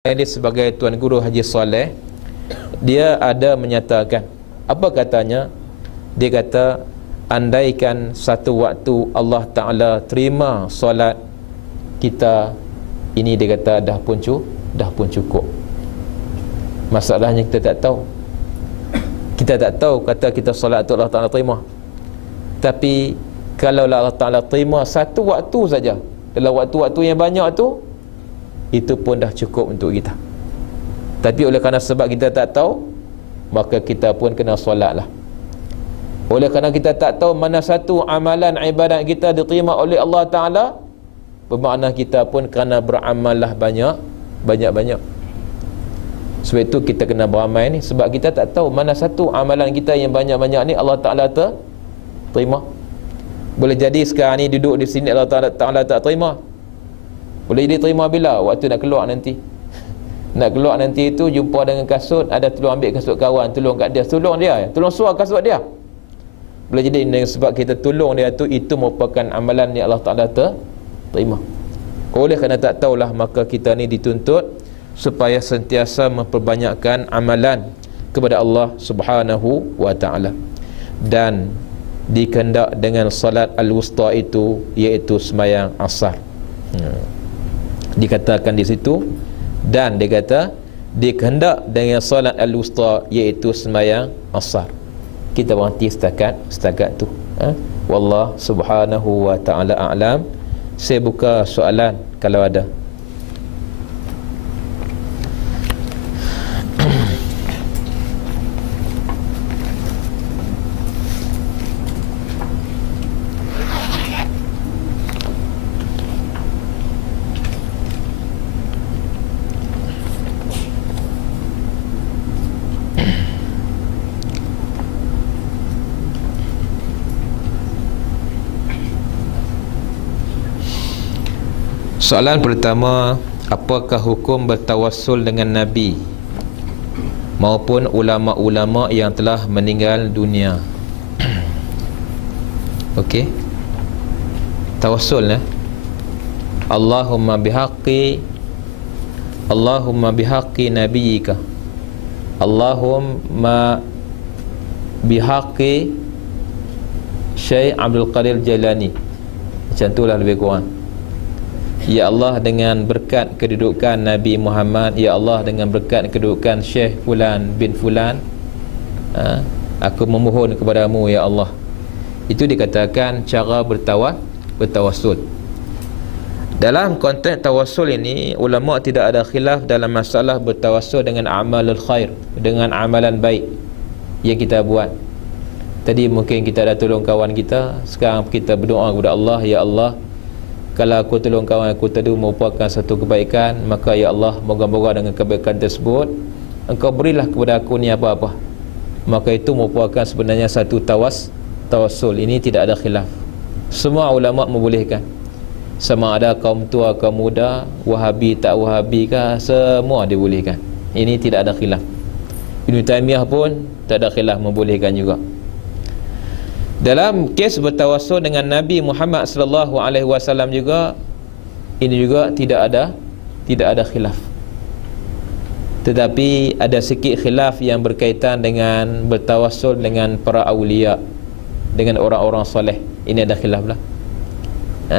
Dia sebagai Tuan Guru Haji Saleh, dia ada menyatakan, apa katanya? Dia kata, andaikan satu waktu Allah Ta'ala terima solat kita, ini dia kata dah pun cukup. Masalahnya kita tak tahu. Kita tak tahu kata kita solat tu Allah Ta'ala terima. Tapi kalau Allah Ta'ala terima satu waktu saja, dalam waktu-waktu yang banyak tu, itu pun dah cukup untuk kita. Tapi oleh kerana sebab kita tak tahu, maka kita pun kena solatlah. Oleh kerana kita tak tahu mana satu amalan ibadat kita diterima oleh Allah Ta'ala, bermakna kita pun kena beramallah banyak-banyak. Sebab itu kita kena beramal ni, sebab kita tak tahu mana satu amalan kita yang banyak-banyak ni Allah Ta'ala terima. Boleh jadi sekarang ni duduk di sini Allah Ta'ala tak terima. Boleh jadi terima bila? Waktu nak keluar nanti. Nak keluar nanti itu jumpa dengan kasut, ada tolong ambil kasut kawan, tolong kat dia, tolong dia, tolong suar kasut dia. Boleh jadi dengan sebab kita tolong dia tu, itu merupakan amalan yang Allah Ta'ala terima. Oleh kerana tak tahulah, maka kita ni dituntut supaya sentiasa memperbanyakkan amalan kepada Allah Subhanahu wa Ta'ala. Dan dikendak dengan salat al-wusta itu, iaitu sembahyang asar. Dikatakan di situ, dan dia kata dikehendak dengan salat al-wusta, iaitu sembahyang asar. Kita berhenti setakat tu. Wallah subhanahu wa ta'ala a'lam. Saya buka soalan kalau ada. Soalan pertama, apakah hukum bertawassul dengan Nabi maupun ulama-ulama yang telah meninggal dunia? Okey. Tawassul Allahumma bihaqqi nabiyyika, Allahumma bihaqqi Syekh Abdul Qadir Jailani. Macam itulah lebih kurang. Ya Allah, dengan berkat kedudukan Nabi Muhammad, ya Allah, dengan berkat kedudukan Syekh Fulan bin Fulan, aku memohon kepadamu ya Allah. Itu dikatakan cara bertawassul. Dalam konteks tawassul ini, ulama tidak ada khilaf dalam masalah bertawassul dengan amalul khair, dengan amalan baik yang kita buat. Tadi mungkin kita dah tolong kawan kita, sekarang kita berdoa kepada Allah, ya Allah, kalau aku tolong kawan aku tadi merupakan satu kebaikan, maka ya Allah, moga-moga dengan kebaikan tersebut Engkau berilah kepada aku ni apa-apa. Maka itu merupakan sebenarnya satu tawassul. Ini tidak ada khilaf. Semua ulama membolehkan. Sama ada kaum tua, kaum muda, Wahabi tak Wahabi kah, semua dibolehkan. Ini tidak ada khilaf. Ibn Taymiyah pun tak ada khilaf, membolehkan juga. Dalam kes bertawassul dengan Nabi Muhammad sallallahu alaihi wasallam juga, ini juga tidak ada khilaf. Tetapi ada sikit khilaf yang berkaitan dengan bertawassul dengan para awliya, dengan orang-orang soleh. Ini ada khilaf lah.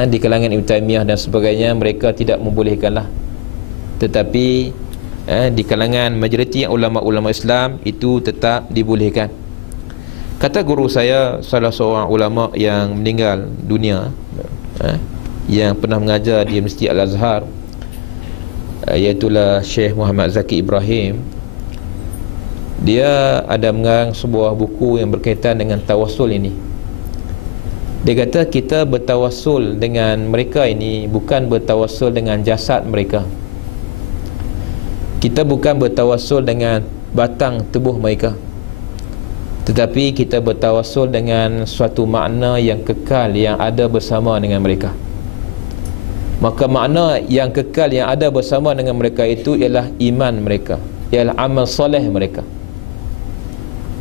Di kalangan Ibn Taymiyah dan sebagainya, mereka tidak membolehkanlah. Tetapi di kalangan majoriti ulama-ulama Islam, itu tetap dibolehkan. Kata guru saya, salah seorang ulama yang meninggal dunia, yang pernah mengajar di Masjid Al-Azhar, iaitulah Syekh Muhammad Zaki Ibrahim. Dia ada mengarang sebuah buku yang berkaitan dengan tawassul ini. Dia kata kita bertawassul dengan mereka ini bukan bertawassul dengan jasad mereka. Kita bukan bertawassul dengan batang tubuh mereka, tetapi kita bertawassul dengan suatu makna yang kekal yang ada bersama dengan mereka. Maka makna yang kekal yang ada bersama dengan mereka itu ialah iman mereka, ialah amal soleh mereka.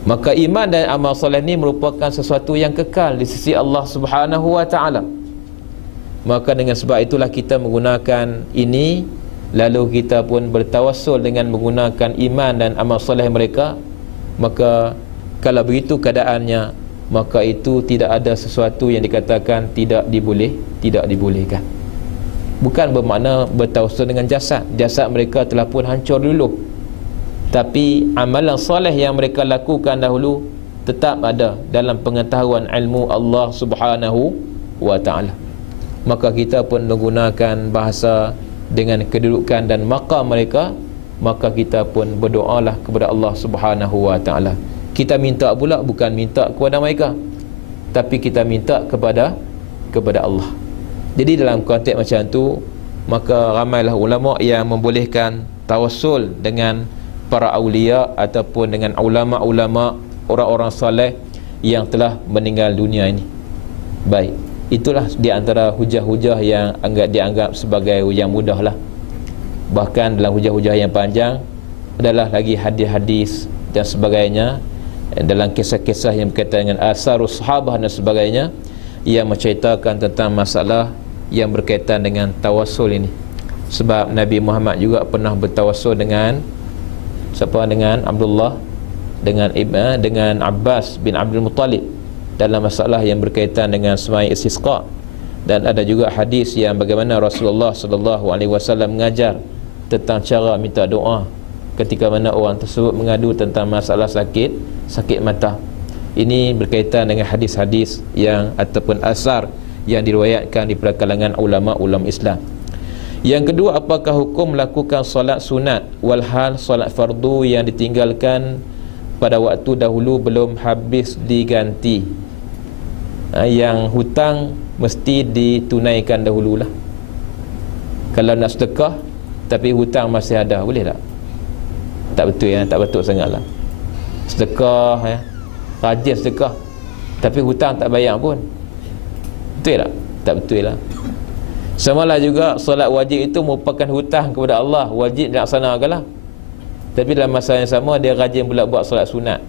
Maka iman dan amal soleh ini merupakan sesuatu yang kekal di sisi Allah Subhanahu wa Ta'ala. Maka dengan sebab itulah kita menggunakan ini lalu kita pun bertawassul dengan menggunakan iman dan amal soleh mereka, maka kalau begitu keadaannya, maka itu tidak ada sesuatu yang dikatakan tidak dibolehkan. Bukan bermakna bertawassul dengan jasad mereka telah pun hancur dulu, tapi amalan soleh yang mereka lakukan dahulu tetap ada dalam pengetahuan ilmu Allah Subhanahu wa ta'ala. Maka kita pun menggunakan bahasa dengan kedudukan dan maqam mereka, maka kita pun berdoalah kepada Allah Subhanahu wa ta'ala. Kita minta pula bukan minta kepada mereka, tapi kita minta kepada Allah. Jadi dalam konteks macam tu, maka ramailah ulama yang membolehkan tawassul dengan para awliya ataupun dengan ulama-ulama, orang-orang saleh yang telah meninggal dunia ini. Baik, itulah di antara hujah-hujah yang dianggap sebagai yang mudah lah. Bahkan dalam hujah-hujah yang panjang adalah lagi hadis-hadis dan sebagainya, dalam kisah-kisah yang berkaitan dengan asarus sahabah dan sebagainya, yang menceritakan tentang masalah yang berkaitan dengan tawassul ini. Sebab Nabi Muhammad juga pernah bertawassul dengan siapa? Dengan Abdullah, dengan Abbas bin Abdul Muttalib dalam masalah yang berkaitan dengan sembahyang istisqa. Dan ada juga hadis yang bagaimana Rasulullah sallallahu alaihi wasallam mengajar tentang cara minta doa ketika mana orang tersebut mengadu tentang masalah sakit mata. Ini berkaitan dengan hadis-hadis yang ataupun asar yang diriwayatkan di kalangan ulama-ulama Islam. Yang kedua, apakah hukum melakukan solat sunat walhal solat fardu yang ditinggalkan pada waktu dahulu belum habis diganti? Yang hutang mesti ditunaikan dahululah. Kalau nak sedekah tapi hutang masih ada, boleh tak? Tak betul ya, tak betul sangatlah. Sedekah ya, rajin sedekah tapi hutang tak bayar pun, betul tak? Tak betul lah. Samalah juga solat wajib itu merupakan hutang kepada Allah, wajib dilaksanakanlah, tapi dalam masa yang sama dia rajin pula buat solat sunat.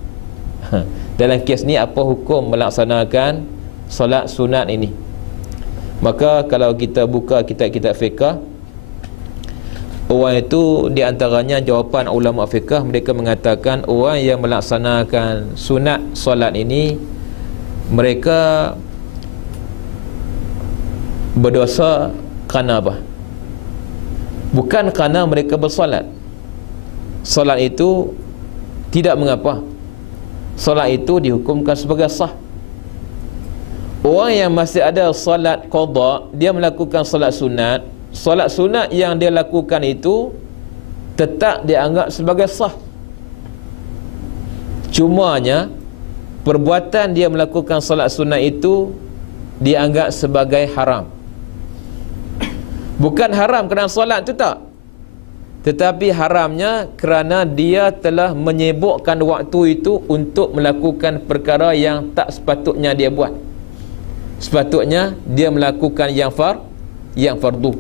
Dalam kes ni apa hukum melaksanakan solat sunat ini? Maka kalau kita buka kitab-kitab fiqh, orang itu di antaranya jawapan ulama fiqh, mereka mengatakan orang yang melaksanakan sunat solat ini, mereka berdosa kerana apa? Bukan kerana mereka bersolat. Solat itu tidak mengapa, solat itu dihukumkan sebagai sah. Orang yang masih ada solat qada, dia melakukan solat sunat, solat sunat yang dia lakukan itu tetap dianggap sebagai sah. Cumanya perbuatan dia melakukan solat sunat itu dianggap sebagai haram. Bukan haram kerana solat itu tak, tetapi haramnya kerana dia telah menyibukkan waktu itu untuk melakukan perkara yang tak sepatutnya dia buat. Sepatutnya dia melakukan yang fardu,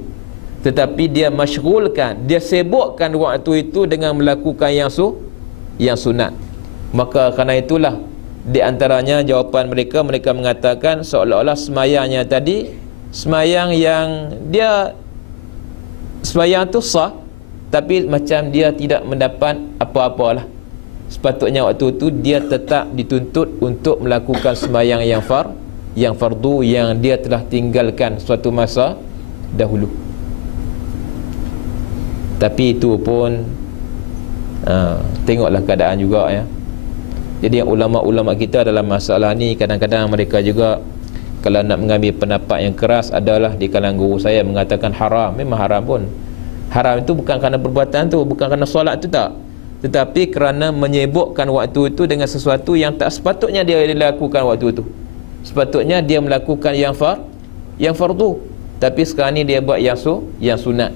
tetapi dia masyghulkan, dia sibukkan waktu itu dengan melakukan yang sunat. Maka kerana itulah di antaranya jawapan mereka mengatakan seolah-olah semayangnya tadi, semayang yang dia semayang tu sah, tapi macam dia tidak mendapat apa-apalah. Sepatutnya waktu itu dia tetap dituntut untuk melakukan semayang yang fardu yang dia telah tinggalkan suatu masa dahulu. Tapi itu pun tengoklah keadaan juga ya. Jadi ulama-ulama kita dalam masalah ni kadang-kadang mereka juga kalau nak mengambil pendapat yang keras adalah di kalangan guru saya mengatakan haram. Memang haram pun. Haram itu bukan kerana perbuatan tu, bukan kerana solat tu tak, tetapi kerana menyibukkan waktu itu dengan sesuatu yang tak sepatutnya dia lakukan waktu itu. Sepatutnya dia melakukan yang fardu, tapi sekarang ni dia buat yang sunat.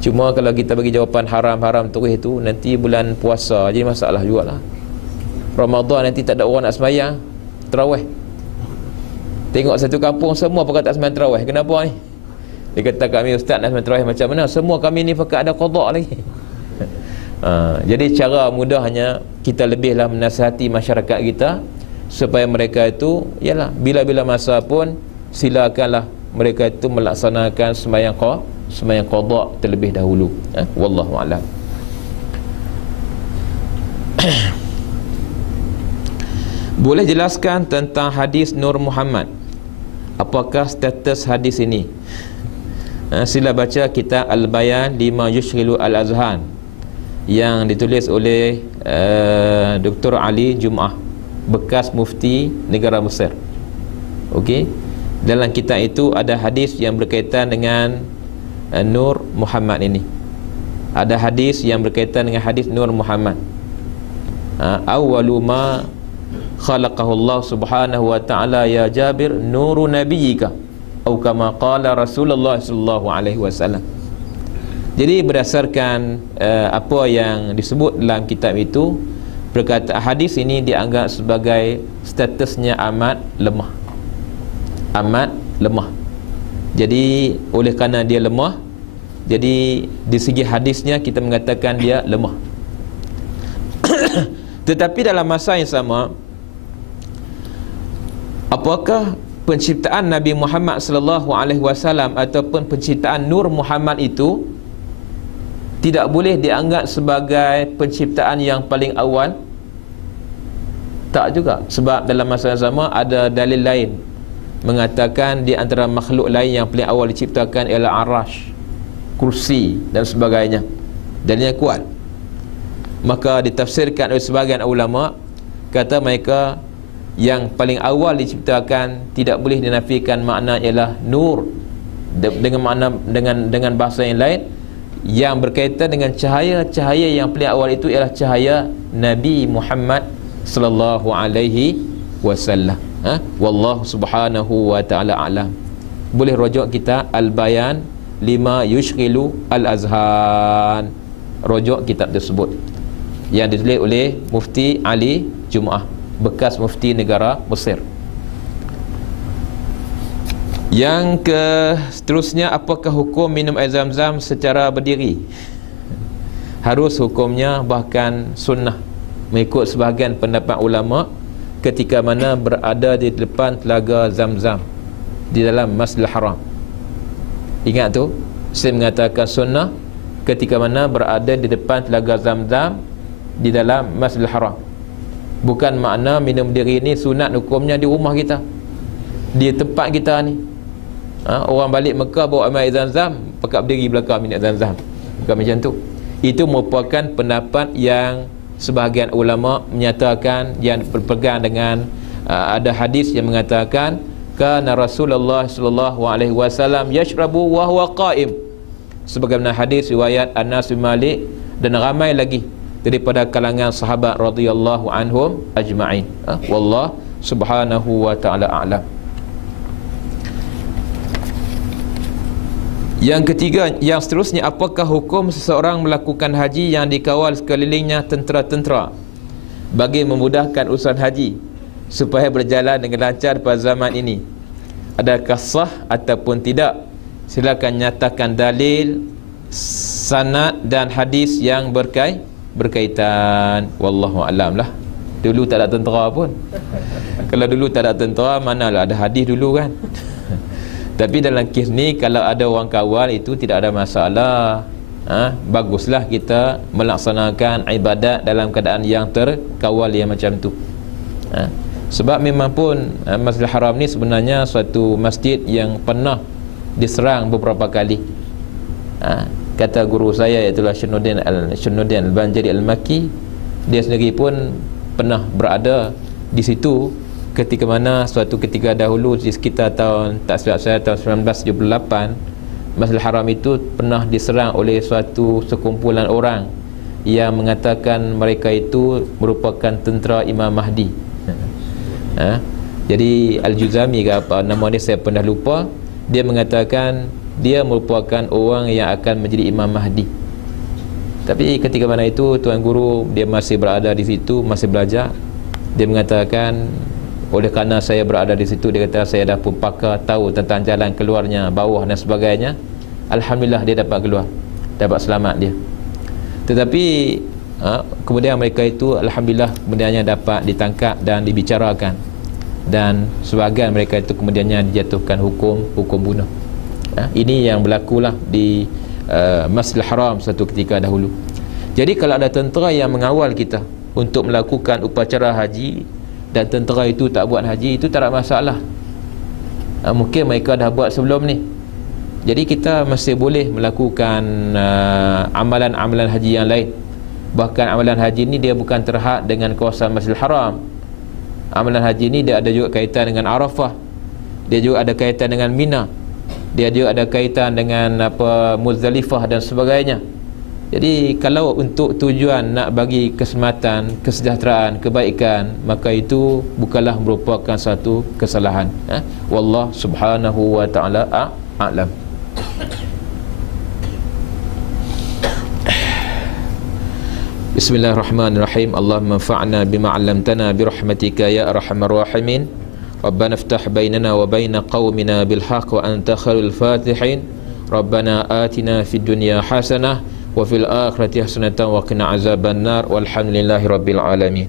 Cuma kalau kita bagi jawapan haram-haram terus itu, nanti bulan puasa jadi masalah jugalah. Ramadan nanti tak ada orang nak sembahyang tarawih. Tengok satu kampung semua pakai tak sembahyang tarawih. Kenapa ni? Dia kata kami ustaz nak sembahyang tarawih macam mana? Semua kami ni pakai ada qada lagi. Jadi cara mudahnya kita lebihlah menasihati masyarakat kita supaya mereka itu ialah bila-bila masa pun silakanlah mereka itu melaksanakan sembahyang sembahyang qada terlebih dahulu. Wallahu a'lam. Boleh jelaskan tentang hadis Nur Muhammad? Apakah status hadis ini? Sila baca kitab Al-Bayan Lima Yushghilu Al-Azhan yang ditulis oleh Dr. Ali Jum'ah, bekas mufti negara Mesir. Okey. Dalam kitab itu ada hadis yang berkaitan dengan Nur Muhammad ini. Ada hadis yang berkaitan dengan hadis Nur Muhammad. Awwalu ma khalaqahu Allah subhanahu wa ta'ala ya Jabir nuru nabiyyika atau kama qala Rasulullah sallallahu alaihi wasallam. Jadi berdasarkan apa yang disebut dalam kitab itu, perkataan hadis ini dianggap sebagai statusnya amat lemah. Amat lemah. Jadi oleh kerana dia lemah, jadi di segi hadisnya kita mengatakan dia lemah. Tetapi dalam masa yang sama, apakah penciptaan Nabi Muhammad sallallahu alaihi wasallam ataupun penciptaan Nur Muhammad itu tidak boleh dianggap sebagai penciptaan yang paling awal? Tak juga. Sebab dalam masa yang sama ada dalil lain mengatakan di antara makhluk lain yang paling awal diciptakan ialah arash, kursi dan sebagainya. Dalilnya kuat. Maka ditafsirkan oleh sebahagian ulama, kata mereka yang paling awal diciptakan tidak boleh dinafikan makna ialah nur, dengan makna dengan bahasa yang lain yang berkaitan dengan cahaya yang paling awal itu ialah cahaya Nabi Muhammad sallallahu alaihi wasallam. Wallahu subhanahu wa ta'ala a'lam. Boleh rujuk kita Al-Bayan Lima Yushghilu Al-Azhan, rujuk kitab tersebut yang ditulis oleh Mufti Ali Jum'ah, bekas mufti negara Mesir. Yang seterusnya, apakah hukum minum air zam-zam secara berdiri? Harus hukumnya, bahkan sunnah mengikut sebahagian pendapat ulama, ketika mana berada di depan telaga zam-zam di dalam Masjidil Haram. Ingat tu, saya mengatakan sunnah ketika mana berada di depan telaga zam-zam di dalam Masjidil Haram. Bukan makna minum diri ni sunat hukumnya di rumah kita, di tempat kita ni. Orang balik Mekah bawa air zam-zam, pakat berdiri belakang minum zam-zam. Bukan macam tu. Itu merupakan pendapat yang sebahagian ulama menyatakan, yang berpegang dengan ada hadis yang mengatakan kana Rasulullah sallallahu alaihi wasallam yashrabu wa huwa qa'im, sebagaimana hadis riwayat Anas bin Malik dan ramai lagi daripada kalangan sahabat radhiyallahu anhum ajma'in. Wallah subhanahu wa ta'ala a'lam. Yang ketiga, yang seterusnya, apakah hukum seseorang melakukan haji yang dikawal sekelilingnya tentera-tentera bagi memudahkan urusan haji supaya berjalan dengan lancar pada zaman ini? Adakah sah ataupun tidak? Silakan nyatakan dalil, sanad dan hadis yang berkaitan. Wallahu a'lam lah. Dulu tak ada tentera pun. Kalau dulu tak ada tentera, manalah ada hadis dulu kan. Tapi dalam kes ni, kalau ada orang kawal itu tidak ada masalah. Baguslah kita melaksanakan ibadat dalam keadaan yang terkawal yang macam tu. Sebab memang pun Masjidil Haram ni sebenarnya suatu masjid yang pernah diserang beberapa kali. Kata guru saya, iaitu Syainuddin Al-Banjari Al-Makki, dia sendiri pun pernah berada di situ ketika mana suatu ketika dahulu di sekitar tahun, tak silap saya, tahun 1978, Masjidil Haram itu pernah diserang oleh suatu sekumpulan orang yang mengatakan mereka itu merupakan tentera Imam Mahdi. Jadi Al-Juzami ke apa nama dia, saya pernah lupa. Dia mengatakan dia merupakan orang yang akan menjadi Imam Mahdi. Tapi ketika mana itu Tuan Guru dia masih berada di situ, masih belajar. Dia mengatakan, oleh kerana saya berada di situ, dia kata saya dah pun pakar, tahu tentang jalan keluarnya, bawah dan sebagainya. Alhamdulillah dia dapat keluar, dapat selamat dia. Tetapi kemudian mereka itu alhamdulillah kemudiannya dapat ditangkap dan dibicarakan, dan sebahagian mereka itu kemudiannya dijatuhkan hukum bunuh. Ini yang berlakulah di Masjidil Haram satu ketika dahulu. Jadi kalau ada tentera yang mengawal kita untuk melakukan upacara haji dan tentera itu tak buat haji, itu tak ada masalah. Mungkin mereka dah buat sebelum ni. Jadi kita masih boleh melakukan amalan-amalan haji yang lain. Bahkan amalan haji ni dia bukan terhad dengan kawasan Masjidil Haram. Amalan haji ni dia ada juga kaitan dengan Arafah. Dia juga ada kaitan dengan Mina. Dia juga ada kaitan dengan Muzdalifah dan sebagainya. Jadi kalau untuk tujuan nak bagi keselamatan, kesejahteraan, kebaikan, maka itu bukanlah merupakan satu kesalahan. Wallah subhanahu wa ta'ala a'lam. Bismillahirrahmanirrahim. Allahumma anfa'na bima 'allamtana birahmatika ya arhamar rahimin. Rabbana iftah bainana wa baina qaumina bil haqq wa anta khairul fatihin. Rabbana atina fid dunya hasanah wa fil akhirati hasanatan wa qina azabannar. Walhamdulillahi rabbil alamin.